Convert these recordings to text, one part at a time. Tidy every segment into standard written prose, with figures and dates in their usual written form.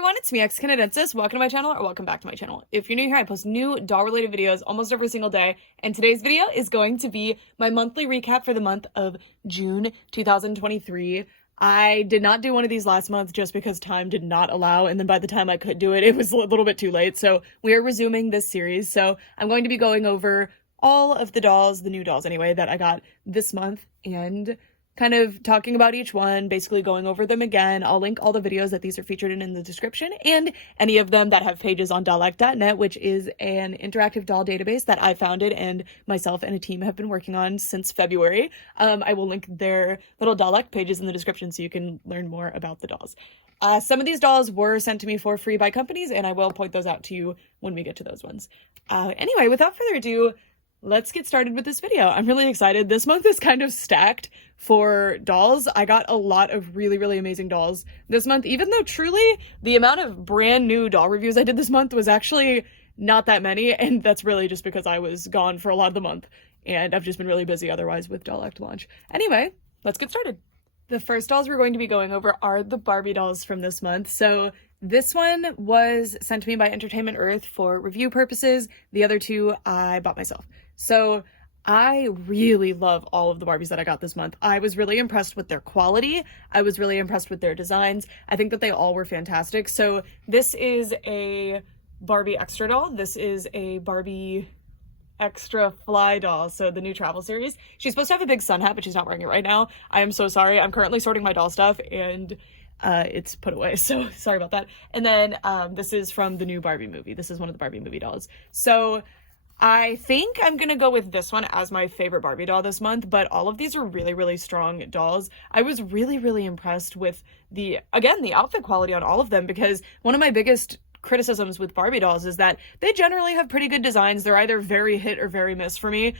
everyone, it's me, X-Canadensis. Welcome to my channel, or welcome back to my channel. If you're new here, I post new doll-related videos almost every single day, and today's video is going to be my monthly recap for the month of June 2023. I did not do one of these last month just because time did not allow, and then by the time I could do it, it was a little bit too late, so we are resuming this series. So I'm going to be going over all of the dolls, the new dolls anyway, that I got this month, and kind of talking about each one, basically going over them again. I'll link all the videos that these are featured in the description, and any of them that have pages on dollect.net, which is an interactive doll database that I founded and myself and a team have been working on since February. I will link their little dollect pages in the description so you can learn more about the dolls. Some of these dolls were sent to me for free by companies, and I will point those out to you when we get to those ones. Anyway, without further ado, let's get started with this video. I'm really excited. This month is kind of stacked for dolls. I got a lot of really amazing dolls this month, even though truly the amount of brand new doll reviews I did this month was actually not that many, and that's really just because I was gone for a lot of the month and I've just been really busy otherwise with Dollect launch. Anyway, let's get started. The first dolls we're going to be going over are the Barbie dolls from this month. So this one was sent to me by Entertainment Earth for review purposes. The other two I bought myself. So I really love all of the Barbies that I got this month. I was really impressed with their quality. I was really impressed with their designs. I think that they all were fantastic. So this is a Barbie Extra doll. This is a Barbie Extra Fly doll, so the new travel series. She's supposed to have a big sun hat, but she's not wearing it right now. I am so sorry. I'm currently sorting my doll stuff, and it's put away, so sorry about that. And then this is from the new Barbie movie. This is one of the Barbie movie dolls. So I think I'm gonna go with this one as my favorite Barbie doll this month, but all of these are really strong dolls. I was really impressed with the outfit quality on all of them, because one of my biggest criticisms with Barbie dolls is that they generally have pretty good designs. They're either very hit or very miss for me.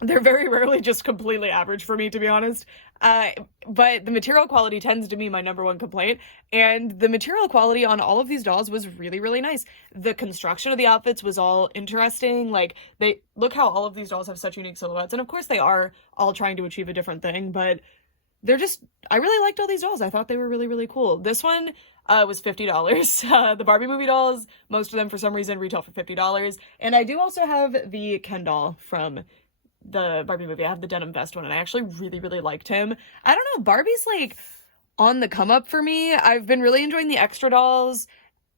They're very rarely just completely average for me, to be honest. But the material quality tends to be my number one complaint, and the material quality on all of these dolls was really nice. The construction of the outfits was all interesting. Like, they look how all of these dolls have such unique silhouettes, and of course they are all trying to achieve a different thing, but they're just, I really liked all these dolls. I thought they were really cool. This one was $50. The Barbie movie dolls, most of them for some reason retail for $50. And I do also have the Ken doll from the Barbie movie. I have the denim vest one, and I actually really liked him. I don't know, Barbie's like on the come up for me. I've been really enjoying the extra dolls,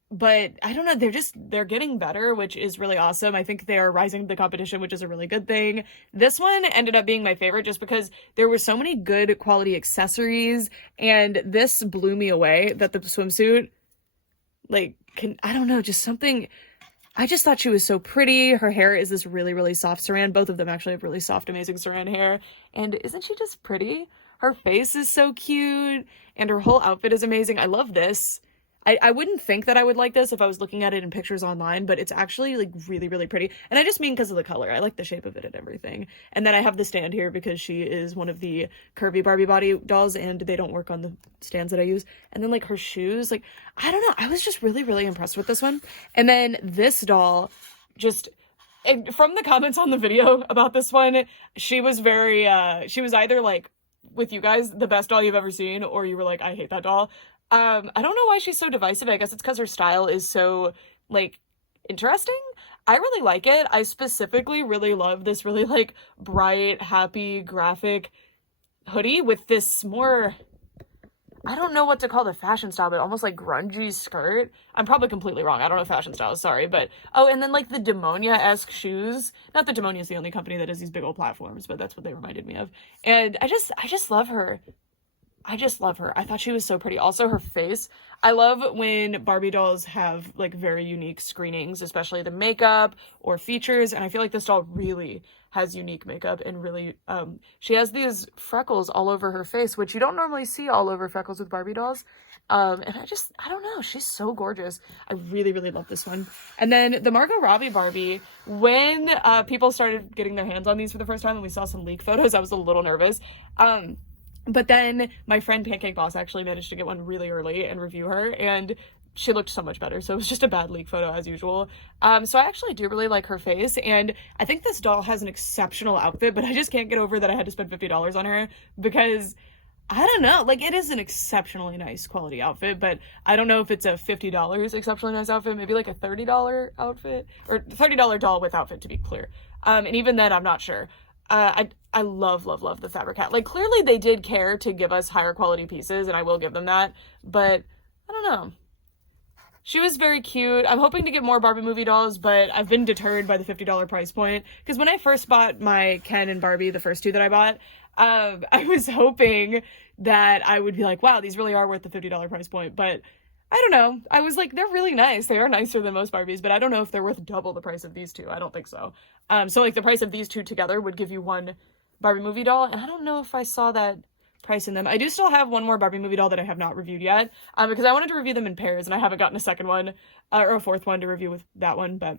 but I don't know, they're getting better, which is really awesome. I think they're rising to the competition, which is a really good thing. This one ended up being my favorite just because there were so many good quality accessories, and this blew me away that the swimsuit, like, I don't know, just something. I just thought she was so pretty. Her hair is this really soft saran. Both of them actually have really soft, amazing saran hair. And isn't she just pretty? Her face is so cute, and her whole outfit is amazing. I love this. I wouldn't think that I would like this if I was looking at it in pictures online, but it's actually like really pretty. And I just mean because of the color. I like the shape of it and everything. And then I have the stand here because she is one of the curvy Barbie body dolls, and they don't work on the stands that I use. And then like her shoes, like, I don't know. I was just really impressed with this one. And then this doll, just from the comments on the video about this one, she was very, she was either like, with you guys, the best doll you've ever seen, or you were like, I hate that doll. I don't know why she's so divisive. I guess it's because her style is so, like, interesting. I really like it. I specifically really love this really, like, bright, happy, graphic hoodie with this more, I don't know what to call the fashion style, but almost, like, grungy skirt. I'm probably completely wrong. I don't know fashion style, sorry, but, oh, and then, like, the Demonia-esque shoes. Not that Demonia is the only company that has these big old platforms, but that's what they reminded me of. And I just love her. I just love her. I thought she was so pretty. Also, her face. I love when Barbie dolls have, like, very unique screenings, especially the makeup or features, and I feel like this doll really has unique makeup, and really, she has these freckles all over her face, which you don't normally see all over freckles with Barbie dolls, and I don't know, she's so gorgeous. I really love this one. And then the Margot Robbie Barbie, when people started getting their hands on these for the first time and we saw some leak photos, I was a little nervous. But then my friend Pancake Boss actually managed to get one really early and review her, and she looked so much better. So it was just a bad leak photo as usual. So I actually do really like her face, and I think this doll has an exceptional outfit, but I just can't get over that I had to spend $50 on her, because I don't know. Like, it is an exceptionally nice quality outfit, but I don't know if it's a $50 exceptionally nice outfit, maybe like a $30 outfit, or $30 doll with outfit, to be clear. And even then, I'm not sure. I love, love, love the fabric hat. Like, clearly they did care to give us higher quality pieces, and I will give them that, but I don't know. She was very cute. I'm hoping to get more Barbie movie dolls, but I've been deterred by the $50 price point. Because when I first bought my Ken and Barbie, the first two that I bought, I was hoping that I would be like, wow, these really are worth the $50 price point. But I don't know. I was like, they're really nice. They are nicer than most Barbies, but I don't know if they're worth double the price of these two. I don't think so. So like the price of these two together would give you one Barbie movie doll, and I don't know if I saw that price in them. I do still have one more Barbie movie doll that I have not reviewed yet, because I wanted to review them in pairs, and I haven't gotten a second one, or a fourth one to review with that one, but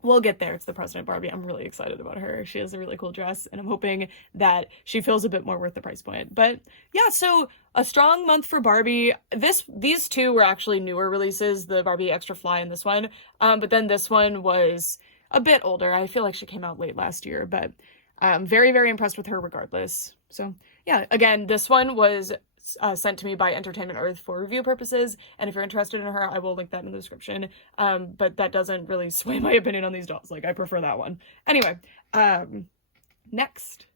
we'll get there. It's the President Barbie. I'm really excited about her. She has a really cool dress, and I'm hoping that she feels a bit more worth the price point. But yeah, so a strong month for Barbie. These two were actually newer releases, the Barbie Extra Fly and this one, but then this one was a bit older. I feel like she came out late last year, but very, very impressed with her regardless. So yeah, again, this one was sent to me by Entertainment Earth for review purposes, and if you're interested in her, I will link that in the description. But that doesn't really sway my opinion on these dolls. Like, I prefer that one. Anyway, next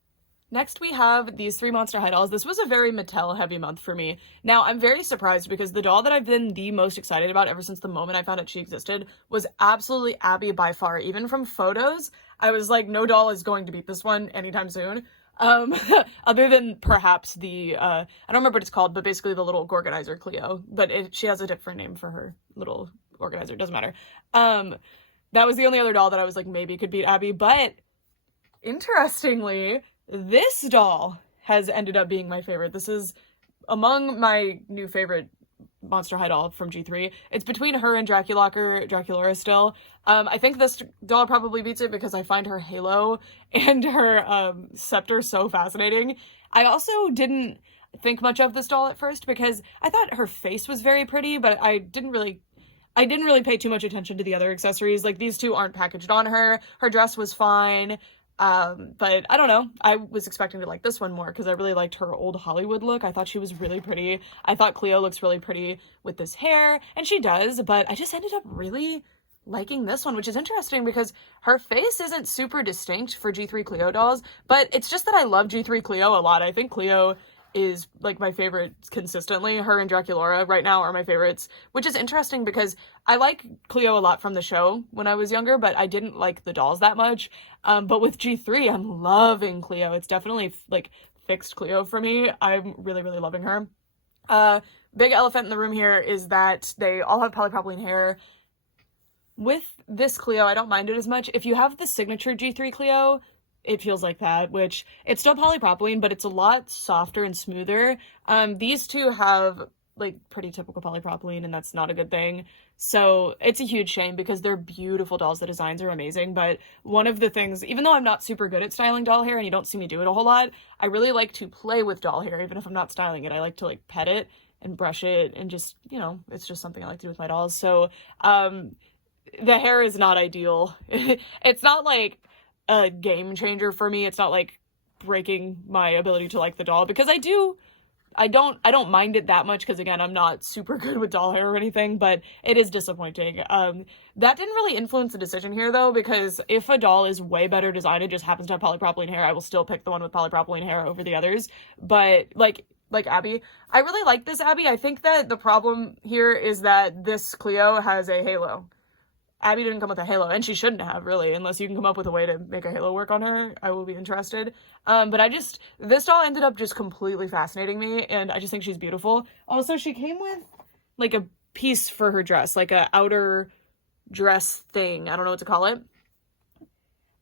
we have these three Monster High dolls. This was a very Mattel heavy month for me. Now, I'm very surprised because the doll that I've been the most excited about ever since the moment I found out she existed was absolutely Abby by far. Even from photos, I was like, no doll is going to beat this one anytime soon. Other than perhaps the, I don't remember what it's called, but basically the little Gorganizer CLEO, but she has a different name for her little organizer, doesn't matter. That was the only other doll that I was like, maybe could beat Abby, but interestingly, this doll has ended up being my favorite. This is among my new favorite Monster High doll from G3. It's between her and Draculaura still. I think this doll probably beats it because I find her halo and her scepter so fascinating. I also didn't think much of this doll at first because I thought her face was very pretty, but I didn't really pay too much attention to the other accessories. Like, these two aren't packaged on her. Her dress was fine. But I don't know. I was expecting to like this one more because I really liked her old Hollywood look. I thought she was really pretty. I thought CLEO looks really pretty with this hair, and she does, but I just ended up really liking this one, which is interesting because her face isn't super distinct for G3 CLEO dolls, but it's just that I love G3 CLEO a lot. I think CLEO is like my favorite consistently. Her and Draculaura right now are my favorites, which is interesting because I like CLEO a lot from the show when I was younger, but I didn't like the dolls that much. But with G3, I'm loving CLEO. It's definitely like fixed CLEO for me. I'm really, really loving her. Big elephant in the room here is that they all have polypropylene hair. With this CLEO, I don't mind it as much. If you have the signature G3 CLEO, it feels like that, which it's still polypropylene, but it's a lot softer and smoother. These two have like pretty typical polypropylene, and that's not a good thing. So it's a huge shame because they're beautiful dolls. The designs are amazing, but one of the things, even though I'm not super good at styling doll hair and you don't see me do it a whole lot, I really like to play with doll hair, even if I'm not styling it. I like to like pet it and brush it and just, you know, it's just something I like to do with my dolls. So the hair is not ideal. It's not like a game changer for me. It's not like breaking my ability to like the doll because I don't mind it that much because again, I'm not super good with doll hair or anything, but it is disappointing. That didn't really influence the decision here though, because if a doll is way better designed and just happens to have polypropylene hair, I will still pick the one with polypropylene hair over the others. But like Abby, I really like this Abby. I think that the problem here is that this CLEO has a halo. Abby didn't come with a halo, and she shouldn't have, really, unless you can come up with a way to make a halo work on her. I will be interested. But this doll ended up just completely fascinating me, and I just think she's beautiful. Also, she came with, like, a piece for her dress, like a outer dress thing. I don't know what to call it.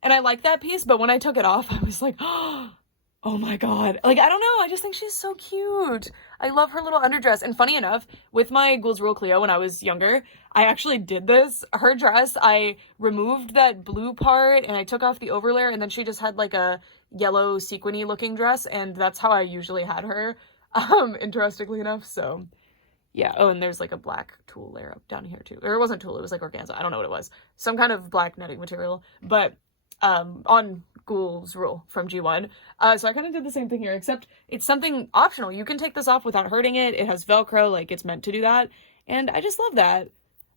And I like that piece, but when I took it off, I was like, oh my god. Like, I don't know, I just think she's so cute. I love her little underdress. And funny enough, with my Ghouls Rule CLEO when I was younger, I actually did this. Her dress, I removed that blue part and I took off the overlayer, and then she just had like a yellow sequiny looking dress, and that's how I usually had her, interestingly enough. So yeah. Oh, and there's like a black tulle layer up down here too. Or it wasn't tulle, it was like organza. I don't know what it was. Some kind of black netting material. But on Ghouls Rule from G1. So I kind of did the same thing here, except it's something optional. You can take this off without hurting it. It has Velcro, like it's meant to do that. And I just love that.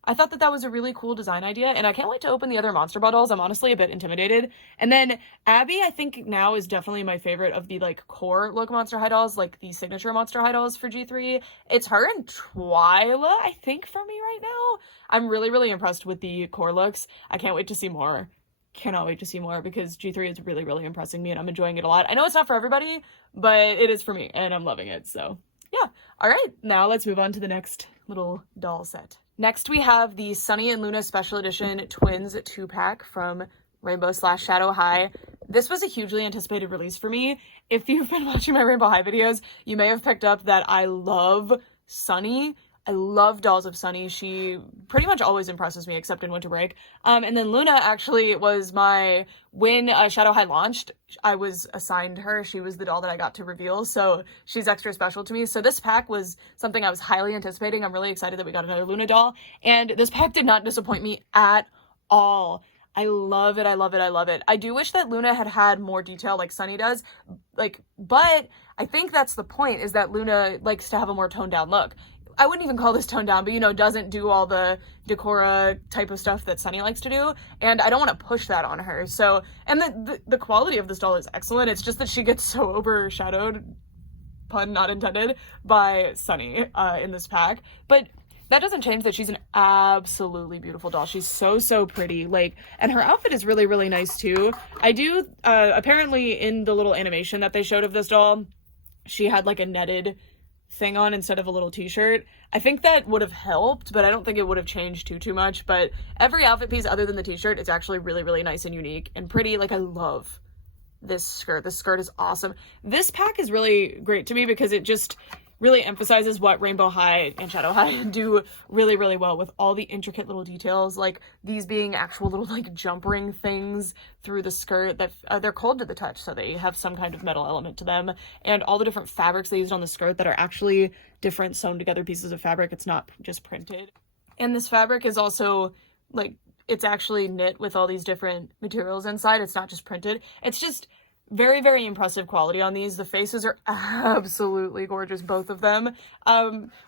I thought that that was a really cool design idea, and I can't wait to open the other Monster Ball dolls. I'm honestly a bit intimidated. And then Abby, I think now is definitely my favorite of the like core look Monster High dolls, like the signature Monster High dolls for G3. It's her and Twyla, I think, for me right now. I'm really, really impressed with the core looks. I can't wait to see more. Cannot wait to see more because G3 is really, really impressing me and I'm enjoying it a lot. I know it's not for everybody, but it is for me and I'm loving it. So yeah. All right, now let's move on to the next little doll set. Next, we have the Sunny and Luna Special Edition Twins 2-pack from Rainbow/Shadow High. This was a hugely anticipated release for me. If you've been watching my Rainbow High videos, you may have picked up that I love Sunny. I love dolls of Sunny. She pretty much always impresses me, except in Winter Break. And then Luna actually was my, when Shadow High launched, I was assigned her. She was the doll that I got to reveal, so she's extra special to me. So this pack was something I was highly anticipating. I'm really excited that we got another Luna doll. And this pack did not disappoint me at all. I love it. I love it. I love it. I do wish that Luna had had more detail like Sunny does, but I think that's the point, is that Luna likes to have a more toned down look. I wouldn't even call this toned down, but you know, doesn't do all the Decora type of stuff that Sunny likes to do, and I don't want to push that on her. So, and the quality of this doll is excellent. It's just that she gets so overshadowed, pun not intended, by Sunny in this pack. But that doesn't change that she's an absolutely beautiful doll. She's so, so pretty. Like, and her outfit is really, really nice too. I do, apparently in the little animation that they showed of this doll, she had like a netted thing on instead of a little t-shirt. I think that would have helped, but I don't think it would have changed too much. But every outfit piece other than the t-shirt is actually really, really nice and unique and pretty. Like, I love this skirt. This skirt is awesome. This pack is really great to me because it just really emphasizes what Rainbow High and Shadow High do really, really well, with all the intricate little details, like these being actual little like jump ring things through the skirt that they're cold to the touch, so they have some kind of metal element to them, and all the different fabrics they used on the skirt that are actually different sewn together pieces of fabric. It's not just printed. And this fabric is also like, it's actually knit with all these different materials inside. It's not just printed. It's just very, very impressive quality on these. The faces are absolutely gorgeous, both of them.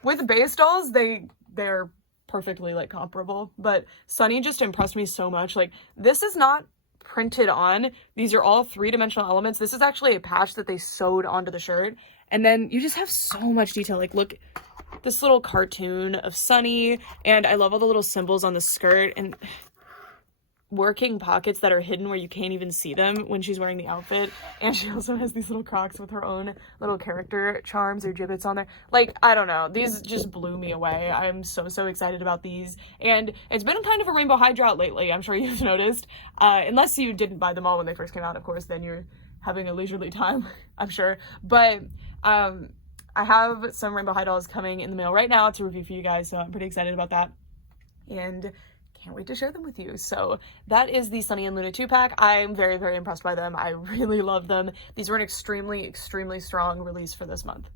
With the base dolls, they're perfectly like comparable, but Sunny just impressed me so much. Like, this is not printed on. These are all three-dimensional elements. This is actually a patch that they sewed onto the shirt, and then you just have so much detail. Like, look, this little cartoon of Sunny, and I love all the little symbols on the skirt, and working pockets that are hidden where you can't even see them when she's wearing the outfit. And she also has these little Crocs with her own little character charms or gibbets on there. Like, I don't know, these just blew me away. I'm so, so excited about these, and it's been kind of a Rainbow High drought lately. I'm sure you've noticed, unless you didn't buy them all when they first came out, of course, then you're having a leisurely time, I'm sure. But I have some Rainbow High dolls coming in the mail right now to review for you guys, so I'm pretty excited about that, and can't wait to share them with you. So that is the Sunny and Luna 2-pack. I'm very, very impressed by them. I really love them. These were an extremely, extremely strong release for this month.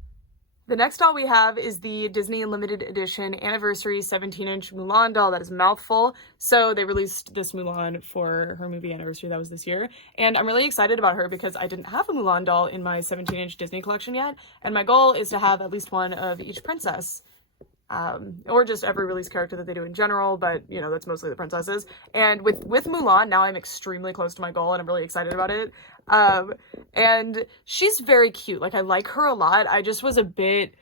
The next doll we have is the Disney Limited Edition Anniversary 17-inch Mulan doll. That is a mouthful. So they released this Mulan for her movie anniversary. That was this year. And I'm really excited about her because I didn't have a Mulan doll in my 17-inch Disney collection yet. And my goal is to have at least one of each princess. Or just every release character that they do in general, but you know, that's mostly the princesses. And with Mulan, now I'm extremely close to my goal and I'm really excited about it. And she's very cute. Like, I like her a lot. I just was a bit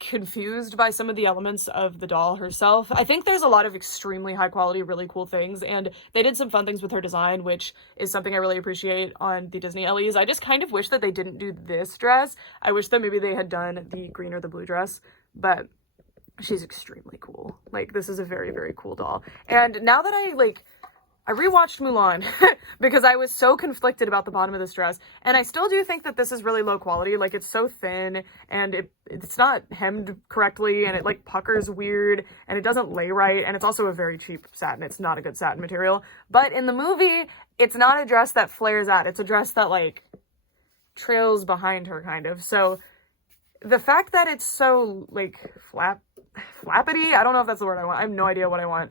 confused by some of the elements of the doll herself. I think there's a lot of extremely high quality, really cool things, and they did some fun things with her design, which is something I really appreciate on the Disney LEs. I just kind of wish that they didn't do this dress. I wish that maybe they had done the green or the blue dress, but she's extremely cool. Like, this is a very, very cool doll. And now that I rewatched Mulan because I was so conflicted about the bottom of this dress, and I still do think that this is really low quality. Like, it's so thin, and it's not hemmed correctly, and it like puckers weird, and it doesn't lay right, and it's also a very cheap satin. It's not a good satin material. But in the movie, it's not a dress that flares out. It's a dress that like trails behind her, kind of. So the fact that it's so like flappity, I don't know if that's the word I want. I have no idea what I want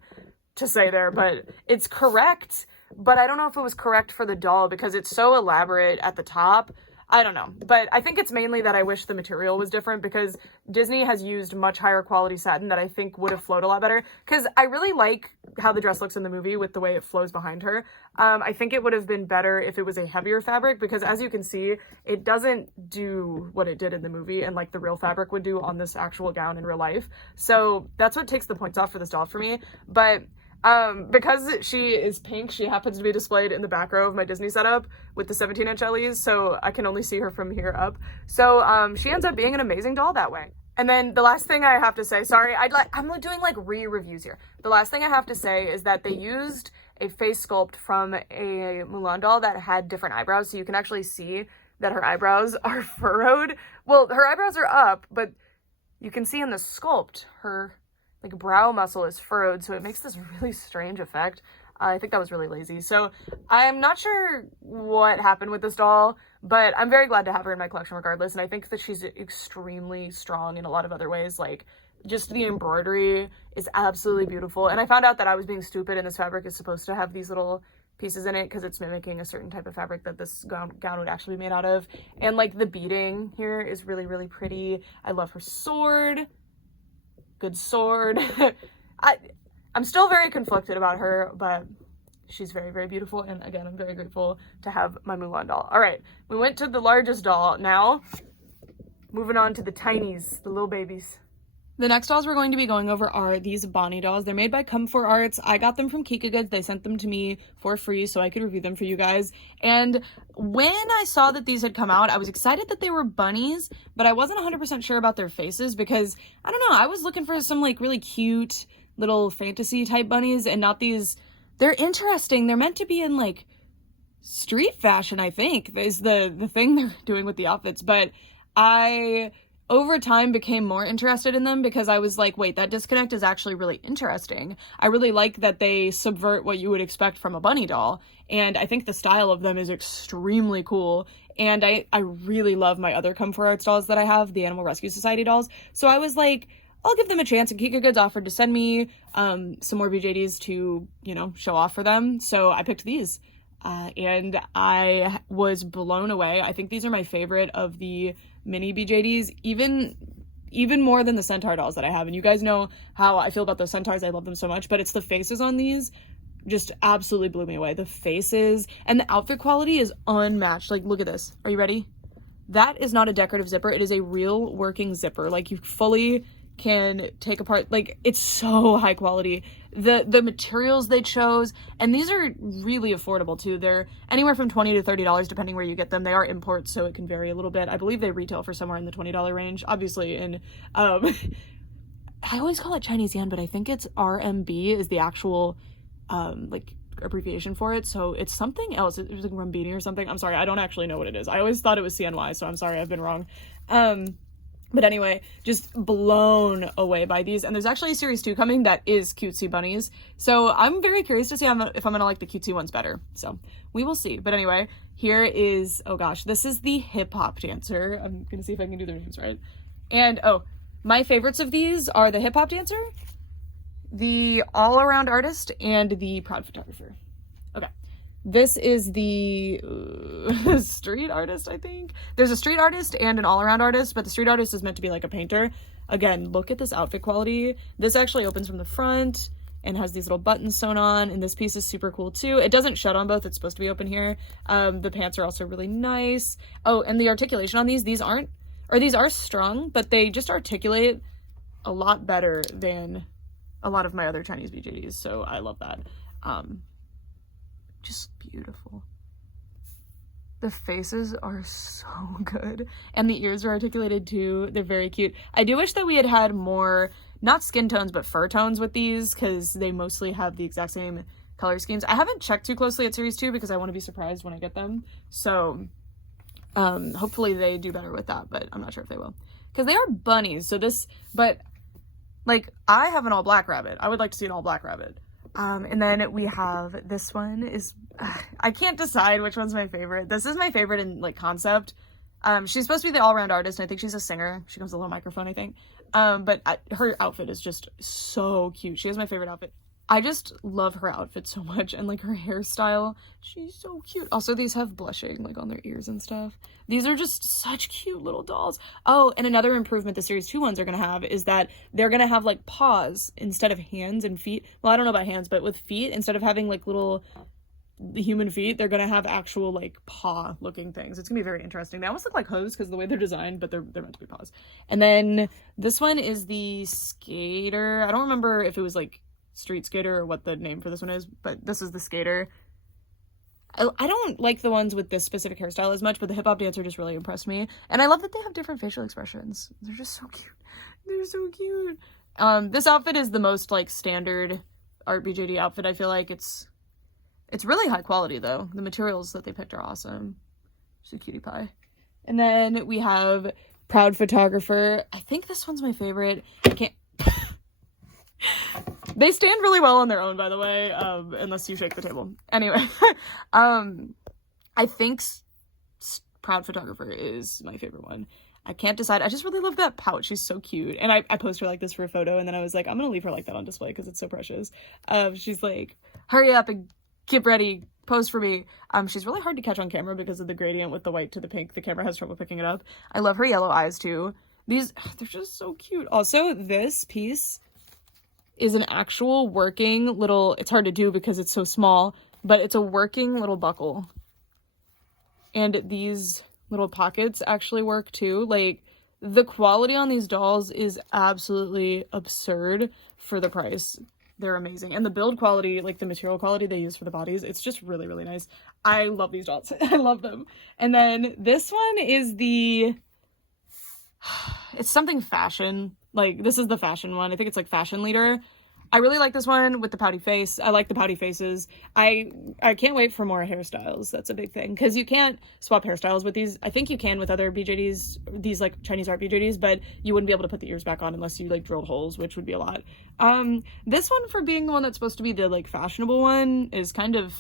to say there, but it's correct. but I don't know if it was correct for the doll because it's so elaborate at the top. I don't know, but I think it's mainly that I wish the material was different because Disney has used much higher quality satin that I think would have flowed a lot better, because I really like how the dress looks in the movie with the way it flows behind her. I think it would have been better if it was a heavier fabric, because as you can see, it doesn't do what it did in the movie and like the real fabric would do on this actual gown in real life. So that's what takes the points off for this doll for me. But because she is pink, she happens to be displayed in the back row of my Disney setup with the 17-inch LEs, so I can only see her from here up. So she ends up being an amazing doll that way. And then the last thing I have to say, sorry, I'm doing like re-reviews here. The last thing I have to say is that they used a face sculpt from a Mulan doll that had different eyebrows, so you can actually see that her eyebrows are furrowed. Well, her eyebrows are up, but you can see in the sculpt her like brow muscle is furrowed, so it makes this really strange effect. I think that was really lazy. So I'm not sure what happened with this doll, but I'm very glad to have her in my collection regardless. And I think that she's extremely strong in a lot of other ways. Like just the embroidery is absolutely beautiful. And I found out that I was being stupid and this fabric is supposed to have these little pieces in it because it's mimicking a certain type of fabric that this gown would actually be made out of. And like the beading here is really, really pretty. I love her sword. Good sword. I'm still very conflicted about her, but she's very, very beautiful. And again, I'm very grateful to have my Mulan doll. All right, we went to the largest doll. Now, moving on to the tinies, the little babies. The next dolls we're going to be going over are these Bonnie dolls. They're made by Comfort Arts. I got them from Kika Goods. They sent them to me for free so I could review them for you guys. And when I saw that these had come out, I was excited that they were bunnies, but I wasn't 100% sure about their faces because, I don't know, I was looking for some like really cute little fantasy type bunnies and not these. They're interesting. They're meant to be in like street fashion, I think, is the thing they're doing with the outfits. But I over time became more interested in them because I was like, wait, that disconnect is actually really interesting. I really like that they subvert what you would expect from a bunny doll, and I think the style of them is extremely cool. And I really love my other Comfort Arts dolls that I have, the Animal Rescue Society dolls. So I was like, I'll give them a chance, and Kika Goods offered to send me some more BJDs to, you know, show off for them. So I picked these. And I was blown away. I think these are my favorite of the mini BJDs, even more than the Centaur dolls that I have. And you guys know how I feel about those Centaurs. I love them so much, but it's the faces on these just absolutely blew me away. The faces and the outfit quality is unmatched. Like, look at this. Are you ready? That is not a decorative zipper. It is a real working zipper. Like, you fully can take apart, like, it's so high quality. The materials they chose, and these are really affordable too. They're anywhere from $20 to $30 depending where you get them. They are imports, so it can vary a little bit. I believe they retail for somewhere in the $20 range, obviously. In I always call it Chinese yen, but I think it's RMB is the actual like abbreviation for it, so it's something else. It was like Rumbini or something. I'm sorry, I don't actually know what it is. I always thought it was CNY, so I'm sorry, I've been wrong. But anyway, just blown away by these. And there's actually a series 2 coming that is cutesy bunnies. So I'm very curious to see if I'm gonna like the cutesy ones better. So we will see. But anyway, here is, oh gosh, this is the hip hop dancer. I'm gonna see if I can do their names right. And oh, my favorites of these are the hip hop dancer, the all around artist, and the proud photographer. Okay. This is the street artist, I think. There's a street artist and an all-around artist, but the street artist is meant to be like a painter. Again, look at this outfit quality. This actually opens from the front and has these little buttons sewn on, and this piece is super cool too. It doesn't shut on both. It's supposed to be open here. The pants are also really nice. Oh, and the articulation on these are strung, but they just articulate a lot better than a lot of my other Chinese BJDs, so I love that. Just beautiful. The faces are so good, and the ears are articulated too. They're very cute. I do wish that we had had more, not skin tones, but fur tones with these, because they mostly have the exact same color schemes. I haven't checked too closely at series 2 because I want to be surprised when I get them, so hopefully they do better with that, but I'm not sure if they will, because they are bunnies. So this, but like, I have an all black rabbit. I would like to see an all black rabbit. And then we have, this one is, I can't decide which one's my favorite. This is my favorite in like concept. She's supposed to be the all-around artist, and I think she's a singer. She comes with a little microphone, I think. But her outfit is just so cute. She has my favorite outfit. I just love her outfit so much, and like her hairstyle, she's so cute. Also, these have blushing like on their ears and stuff. These are just such cute little dolls. Oh, and another improvement the series 2 ones are gonna have is that they're gonna have like paws instead of hands and feet. Well, I don't know about hands, but with feet, instead of having like little human feet, they're gonna have actual like paw looking things. It's gonna be very interesting. They almost look like hooves because of the way they're designed, but they're meant to be paws. And then this one is the skater. I don't remember if it was like street skater or what the name for this one is, but this is the skater. I don't like the ones with this specific hairstyle as much, but the hip hop dancer just really impressed me. And I love that they have different facial expressions. They're just so cute. They're so cute. This outfit is the most like standard Art BJD outfit. I feel like it's really high quality though. The materials that they picked are awesome. She's a cutie pie. And then we have Proud Photographer. I think this one's my favorite. I can't They stand really well on their own, by the way, unless you shake the table. Anyway, I think Proud Photographer is my favorite one. I can't decide. I just really love that pouch. She's so cute. And I posed her like this for a photo, and then I was like, I'm gonna leave her like that on display because it's so precious. She's like, hurry up and get ready, pose for me. She's really hard to catch on camera because of the gradient with the white to the pink. The camera has trouble picking it up. I love her yellow eyes too. They're just so cute. Also, this piece is an actual working little, it's hard to do because it's so small, but it's a working little buckle. And these little pockets actually work too. Like, the quality on these dolls is absolutely absurd for the price. They're amazing. And the build quality, like the material quality they use for the bodies, it's just really, really nice. I love these dolls. I love them. And then this one is it's something fashion. Like, this is the fashion one. I think it's like Fashion Leader. I really like this one with the pouty face. I like the pouty faces. I can't wait for more hairstyles. That's a big thing because you can't swap hairstyles with these. I think you can with other BJDs, these like Chinese art BJDs, but you wouldn't be able to put the ears back on unless you like drilled holes, which would be a lot. This one, for being the one that's supposed to be the like fashionable one, is kind of,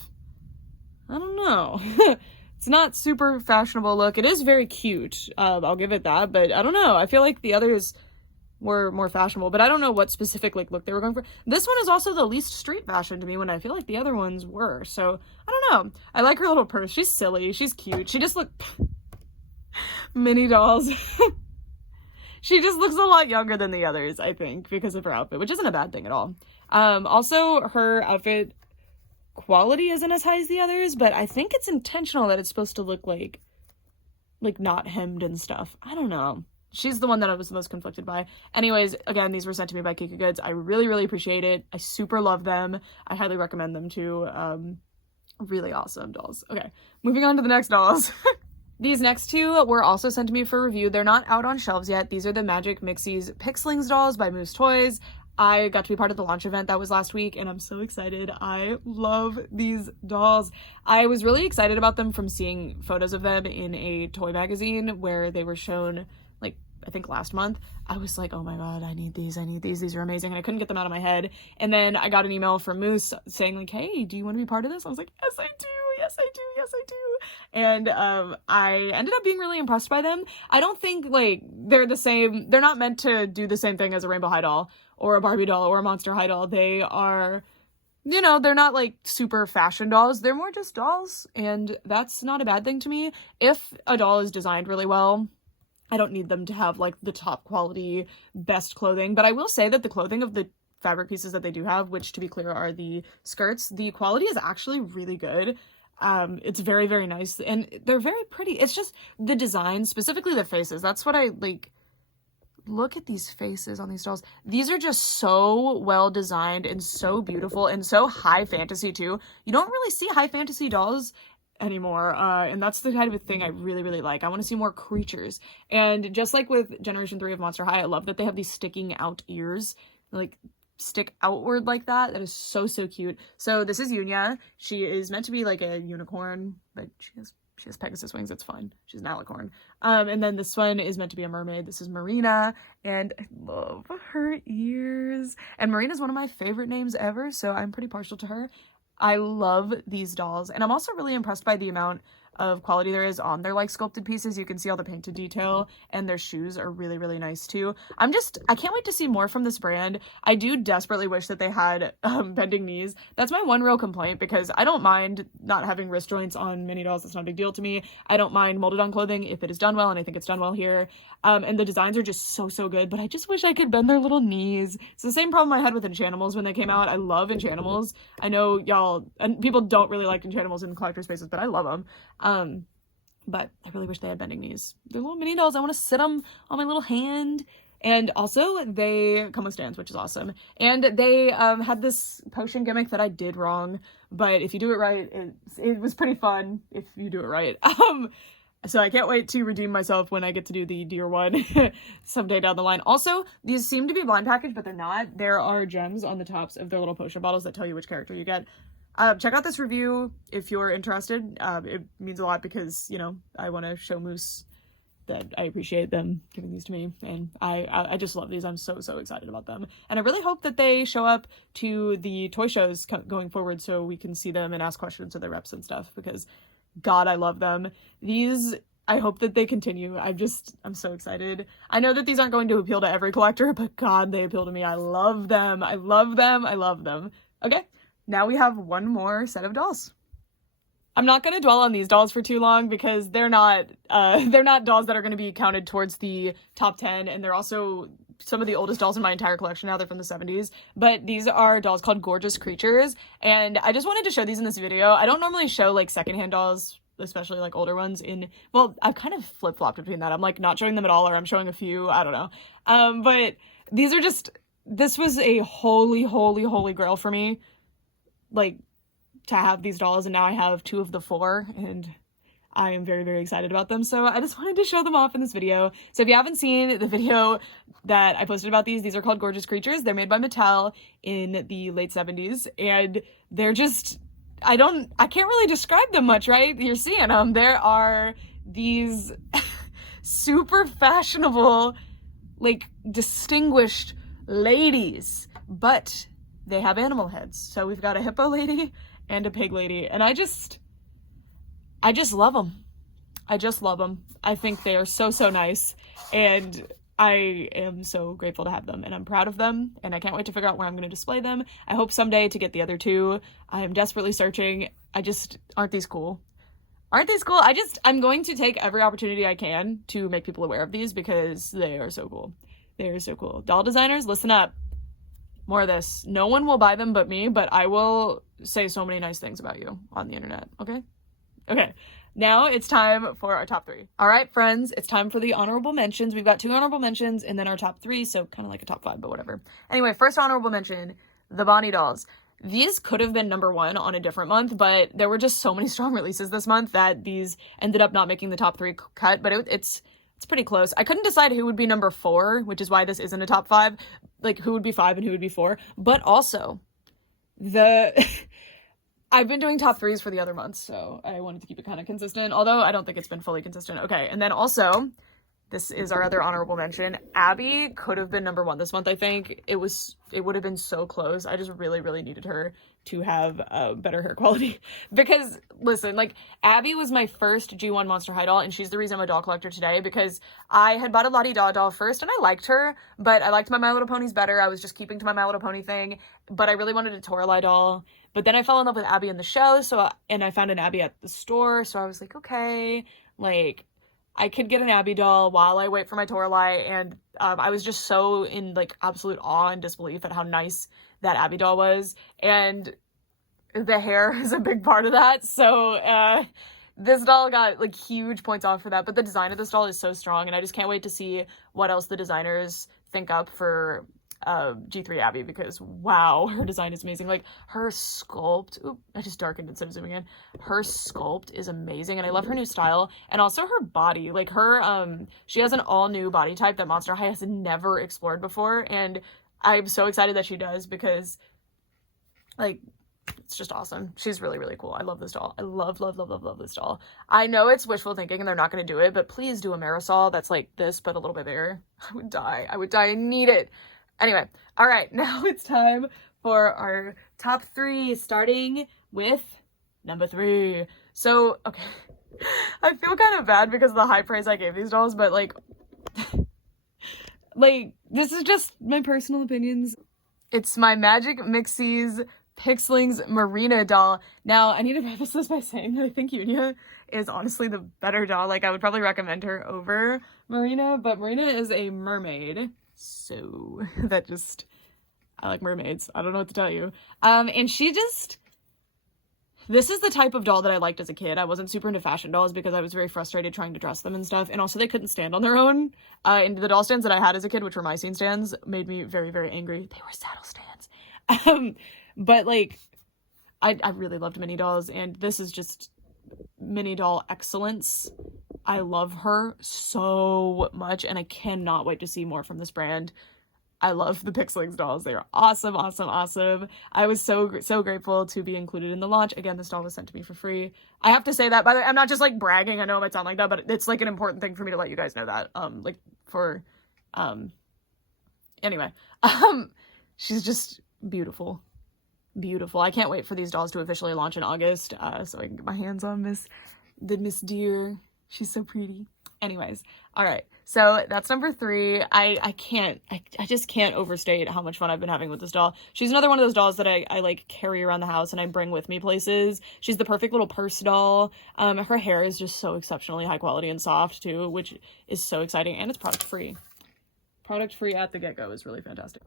I don't know. It's not super fashionable look. It is very cute. I'll give it that, but I don't know. I feel like the others were more fashionable, but I don't know what specific like look they were going for. This one is also the least street fashion to me when I feel like the other ones were. So I don't know. I like her little purse. She's silly. She's cute. She just mini dolls. She just looks a lot younger than the others, I think, because of her outfit, which isn't a bad thing at all. Also, her outfit quality isn't as high as the others, but I think it's intentional that it's supposed to look like not hemmed and stuff. I don't know. She's the one that I was the most conflicted by. Anyways, again, these were sent to me by Kika Goods. I really, really appreciate it. I super love them. I highly recommend them too. Really awesome dolls. Okay, moving on to the next dolls. These next two were also sent to me for review. They're not out on shelves yet. These are the Magic MIXIES Pixlings dolls by Moose Toys. I got to be part of the launch event that was last week, and I'm so excited. I love these dolls. I was really excited about them from seeing photos of them in a toy magazine where they were shown, like, I think last month. I was like, oh my god, I need these, these are amazing, and I couldn't get them out of my head. And then I got an email from Moose saying like, hey, do you want to be part of this? I was like, yes I do, yes I do, yes I do. And I ended up being really impressed by them. I don't think like they're the same, they're not meant to do the same thing as a Rainbow High doll or a Barbie doll or a Monster High doll. They are, you know, they're not like super fashion dolls. They're more just dolls, and that's not a bad thing to me. If a doll is designed really well, I don't need them to have like the top quality, best clothing. But I will say that the clothing of the fabric pieces that they do have, which to be clear are the skirts, the quality is actually really good. It's very, very nice, and they're very pretty. It's just the design, specifically the faces. That's what I like. Look at these faces on these dolls. These are just so well designed and so beautiful and so high fantasy too. You don't really see high fantasy dolls anymore, and that's the kind of thing I really, really like. I want to see more creatures. And just like with Generation 3 of Monster High, I love that they have these sticking out ears, like stick outward like that. That is so, so cute. So this is Yunya. She is meant to be like a unicorn, but she has Pegasus wings. It's fine. She's an alicorn. And then this one is meant to be a mermaid. This is Marina, and I love her ears. And Marina is one of my favorite names ever, so I'm pretty partial to her. I love these dolls, and I'm also really impressed by the amount of quality there is on their like sculpted pieces. You can see all the painted detail, and their shoes are really, really nice too. I can't wait to see more from this brand. I do desperately wish that they had bending knees. That's my one real complaint, because I don't mind not having wrist joints on mini dolls. That's not a big deal to me. I don't mind molded on clothing if it is done well, and I think it's done well here. And the designs are just so good, but I just wish I could bend their little knees. It's the same problem I had with Enchantimals when they came out. I love Enchantimals. I know y'all, and people don't really like Enchantimals in collector spaces, but I love them. But I really wish they had bending knees. They're little mini dolls. I want to sit them on my little hand. And also, they come with stands, which is awesome. And they had this potion gimmick that I did wrong, but if you do it right, it was pretty fun if you do it right. So I can't wait to redeem myself when I get to do the deer one someday down the line. Also, these seem to be blind packaged, but they're not. There are gems on the tops of their little potion bottles that tell you which character you get. Check out this review if you're interested. It means a lot because, you know, I want to show Moose that I appreciate them giving these to me, and I just love these. I'm so excited about them, and I really hope that they show up to the toy shows going forward so we can see them and ask questions to their reps and stuff, because God, I love them. These, I hope that they continue. I'm so excited. I know that these aren't going to appeal to every collector, but God, they appeal to me. I love them. I love them. I love them. Okay, now we have one more set of dolls. I'm not going to dwell on these dolls for too long because they're not dolls that are going to be counted towards the top 10, and they're also some of the oldest dolls in my entire collection now. They're from the 70s, but these are dolls called Gorgeous Creatures, and I just wanted to show these in this video. I don't normally show like secondhand dolls, especially like older ones well, I've kind of flip-flopped between that. I'm like not showing them at all, or I'm showing a few, I don't know. But these are this was a holy grail for me, like, to have these dolls, and now I have 2 of the 4, and I am very excited about them. So I just wanted to show them off in this video. So if you haven't seen the video that I posted about these are called Gorgeous Creatures. They're made by Mattel in the late 70s, and they're just, I can't really describe them much, right? You're seeing them. There are these super fashionable, like, distinguished ladies, but they have animal heads. So we've got a hippo lady and a pig lady, and I just love them. I just love them. I think they are so nice, and I am so grateful to have them, and I'm proud of them, and I can't wait to figure out where I'm going to display them. I hope someday to get the other 2. I am desperately searching. Aren't these cool? Aren't these cool? I'm going to take every opportunity I can to make people aware of these because they are so cool. They are so cool. Doll designers, listen up. More of this. No one will buy them but me, but I will say so many nice things about you on the internet, okay? Okay, now it's time for our top 3. All right, friends, it's time for the honorable mentions. We've got 2 honorable mentions and then our top 3, so kind of like a top 5, but whatever. Anyway, first honorable mention, the Bonnie dolls. These could have been number 1 on a different month, but there were just so many strong releases this month that these ended up not making the top 3 cut, but it's pretty close. I couldn't decide who would be number 4, which is why this isn't a top 5, like who would be 5 and who would be 4, but also I've been doing top 3s for the other months, so I wanted to keep it kind of consistent, although I don't think it's been fully consistent. Okay, and then also, this is our other honorable mention. ABBEY could have been number 1 this month, I think. It would have been so close. I just really needed her to have better hair quality. Because, listen, like, ABBEY was my first G1 Monster High doll, and she's the reason I'm a doll collector today, because I had bought a Lottie Daw doll first, and I liked her, but I liked my My Little Ponies better. I was just keeping to my My Little Pony thing, but I really wanted a Toralei doll. But then I fell in love with ABBEY in the show, and I found an ABBEY at the store, so I was like, okay, like, I could get an ABBEY doll while I wait for my Toralei, and I was just so in, like, absolute awe and disbelief at how nice that ABBEY doll was, and the hair is a big part of that, so this doll got, like, huge points off for that, but the design of this doll is so strong, and I just can't wait to see what else the designers think up for G3 ABBEY, because wow, her design is amazing. Like, her sculpt, oop, I just darkened instead of zooming in. Her sculpt is amazing, and I love her new style, and also her body. Like, her she has an all new body type that Monster High has never explored before, and I'm so excited that she does, because, like, it's just awesome. She's really cool. I love this doll. I love this doll. I know it's wishful thinking and they're not going to do it, but please do a Marisol that's like this but a little bit bigger. I would die. I need it. Anyway, all right, now it's time for our top 3, starting with number 3. So, okay, I feel kind of bad because of the high praise I gave these dolls, but like, this is just my personal opinions. It's my Magic Mixies Pixlings Marina doll. Now, I need to preface this by saying that I think Yunia is honestly the better doll. Like, I would probably recommend her over Marina, but Marina is a mermaid, so that just, I like mermaids. I don't know what to tell you. And she just, this is the type of doll that I liked as a kid. I wasn't super into fashion dolls because I was very frustrated trying to dress them and stuff, and also they couldn't stand on their own. And the doll stands that I had as a kid, which were my scene stands, made me very, very angry. They were saddle stands. But like, I really loved mini dolls, and this is just mini doll excellence. I love her so much, and I cannot wait to see more from this brand. I love the Pixlings dolls. They are awesome, awesome, awesome. I was so grateful to be included in the launch. Again, this doll was sent to me for free. I have to say that, by the way, I'm not just like bragging. I know it might sound like that, but it's like an important thing for me to let you guys know that. Anyway, she's just beautiful. Beautiful. I can't wait for these dolls to officially launch in August, so I can get my hands on Miss Deer. She's so pretty. Anyways, all right, so that's number 3. I just can't overstate how much fun I've been having with this doll. She's another one of those dolls that I like carry around the house and I bring with me places. She's the perfect little purse doll. Her hair is just so exceptionally high quality and soft too, which is so exciting, and it's product free. Product free at the get-go is really fantastic.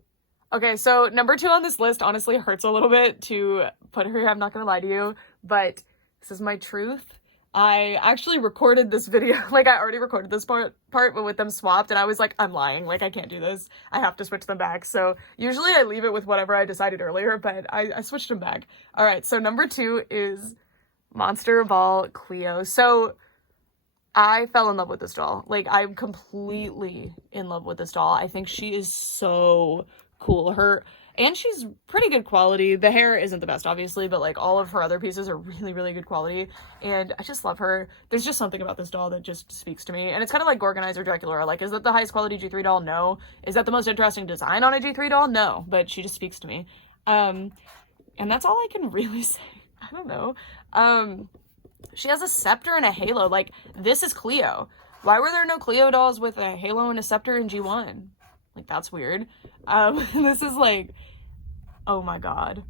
Okay, so number 2 on this list honestly hurts a little bit to put her here, I'm not gonna lie to you, but this is my truth. I actually recorded this video, like I already recorded this part, but with them swapped, and I was like, I'm lying, like I can't do this. I have to switch them back. So usually I leave it with whatever I decided earlier, but I switched them back. All right, so number 2 is Monster Ball CLEO. So I fell in love with this doll. Like, I'm completely in love with this doll. I think she is so cool. And she's pretty good quality. The hair isn't the best, obviously, but like all of her other pieces are really, really good quality. And I just love her. There's just something about this doll that just speaks to me. And it's kind of like Gorgonizer Draculaura. Like, is that the highest quality G3 doll? No. Is that the most interesting design on a G3 doll? No. But she just speaks to me. And that's all I can really say. I don't know. She has a scepter and a halo. Like, this is CLEO. Why were there no CLEO dolls with a halo and a scepter in G1? Like, that's weird. This is like, oh my god.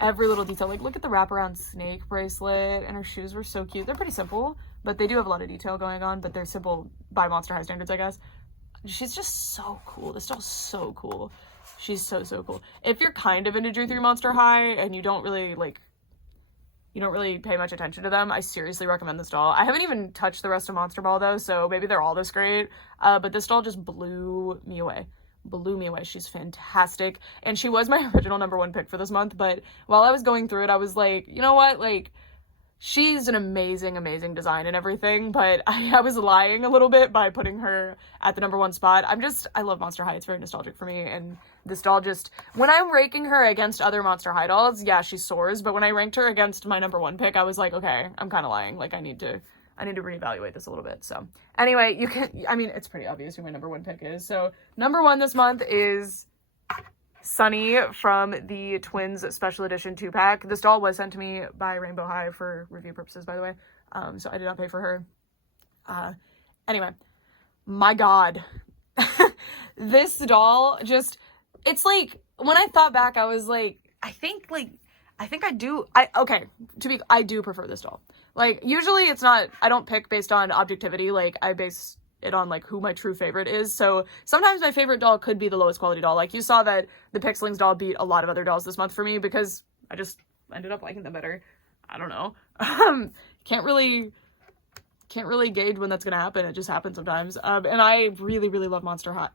Every little detail. Like, look at the wraparound snake bracelet, and her shoes were so cute. They're pretty simple, but they do have a lot of detail going on, but they're simple by Monster High standards, I guess. She's just so cool. This doll's so cool. She's so cool. If you're kind of into G3 Monster High and you don't really pay much attention to them, I seriously recommend this doll. I haven't even touched the rest of Monster Ball though, so maybe they're all this great. But this doll just blew me away. She's fantastic, and she was my original number 1 pick for this month, but while I was going through it, I was like, you know what, like, she's an amazing design and everything, but I was lying a little bit by putting her at the number 1 spot. I love Monster High. It's very nostalgic for me, and this doll just, when I'm ranking her against other Monster High dolls, yeah, she soars, but when I ranked her against my number 1 pick, I was like, okay, I'm kind of lying. Like, I need to reevaluate this a little bit. So anyway, it's pretty obvious who my number 1 pick is. So number 1 this month is Sunny from the Twins Special Edition 2-pack. This doll was sent to me by Rainbow High for review purposes, by the way. So I did not pay for her. Anyway, my god. This doll just, it's like, when I thought back, I was like, I do prefer this doll. Like, usually it's not, I don't pick based on objectivity, like, I base it on, like, who my true favorite is, so sometimes my favorite doll could be the lowest quality doll. Like, you saw that the Pixlings doll beat a lot of other dolls this month for me, because I just ended up liking them better. I don't know. Can't really gauge when that's gonna happen. It just happens sometimes. And I really love Monster High.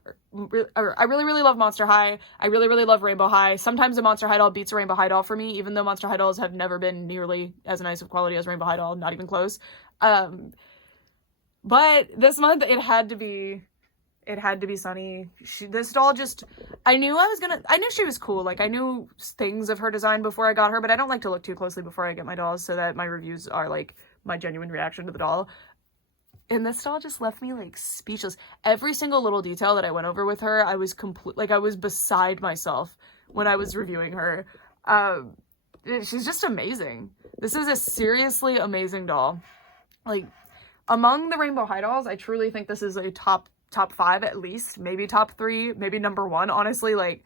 I really love Monster High. I really love Rainbow High. Sometimes a Monster High doll beats a Rainbow High doll for me, even though Monster High dolls have never been nearly as nice of quality as Rainbow High doll, not even close. But this month it had to be Sunny. This doll just, I knew she was cool. Like, I knew things of her design before I got her, but I don't like to look too closely before I get my dolls so that my reviews are like my genuine reaction to the doll. And this doll just left me, like, speechless. Every single little detail that I went over with her, I was I was beside myself when I was reviewing her. She's just amazing. This is a seriously amazing doll. Like, among the Rainbow High dolls, I truly think this is a top 5 at least, maybe top 3, maybe number 1. Honestly, like,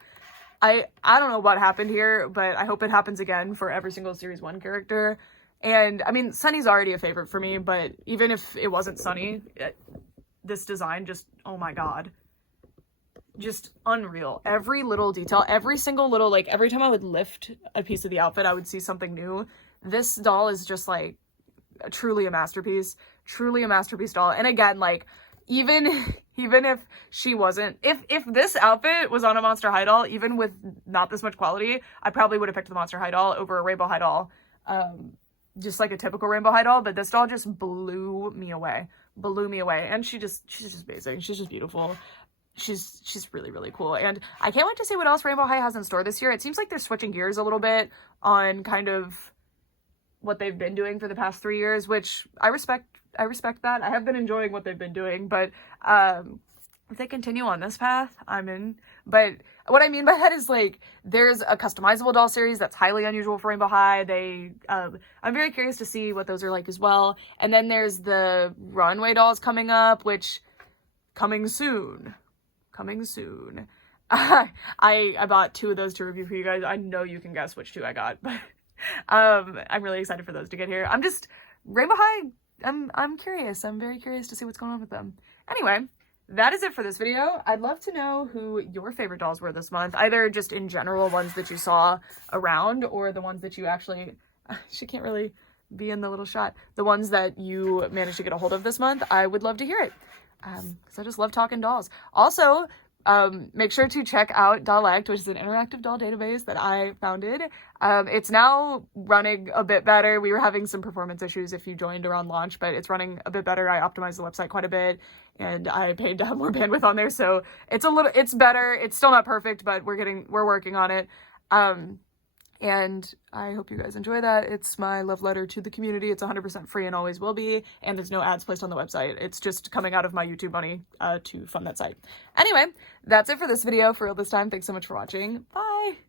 I don't know what happened here, but I hope it happens again for every single Series 1 character. And, I mean, Sunny's already a favorite for me, but even if it wasn't Sunny, this design just, oh my god. Just unreal. Every little detail, every single little, like, every time I would lift a piece of the outfit, I would see something new. This doll is just, like, truly a masterpiece. Truly a masterpiece doll. And again, like, even if she wasn't, if this outfit was on a Monster High doll, even with not this much quality, I probably would have picked the Monster High doll over a Rainbow High doll. Just like a typical Rainbow High doll, but this doll just blew me away. Blew me away. And she's just amazing. She's just beautiful. She's really, really cool. And I can't wait to see what else Rainbow High has in store this year. It seems like they're switching gears a little bit on kind of what they've been doing for the past 3 years, which I respect that. I have been enjoying what they've been doing, but if they continue on this path, I'm in. But what I mean by that is, like, there's a customizable doll series that's highly unusual for Rainbow High. I'm very curious to see what those are like as well. And then there's the runway dolls coming up, which coming soon. I bought 2 of those to review for you guys. I know you can guess which 2 I got, but I'm really excited for those to get here. Rainbow High, I'm curious. I'm very curious to see what's going on with them. Anyway, that is it for this video. I'd love to know who your favorite dolls were this month, either just in general ones that you saw around, or the ones that you actually, she can't really be in the little shot, the ones that you managed to get a hold of this month. I would love to hear it. Because I just love talking dolls. Also, make sure to check out Dollect, which is an interactive doll database that I founded. It's now running a bit better. We were having some performance issues if you joined around launch, but it's running a bit better. I optimized the website quite a bit, and I paid to have more bandwidth on there, so it's better. It's still not perfect, but we're working on it. And I hope you guys enjoy that. It's my love letter to the community. It's 100% free and always will be. And there's no ads placed on the website. It's just coming out of my YouTube money to fund that site. Anyway, that's it for this video for real this time. Thanks so much for watching. Bye!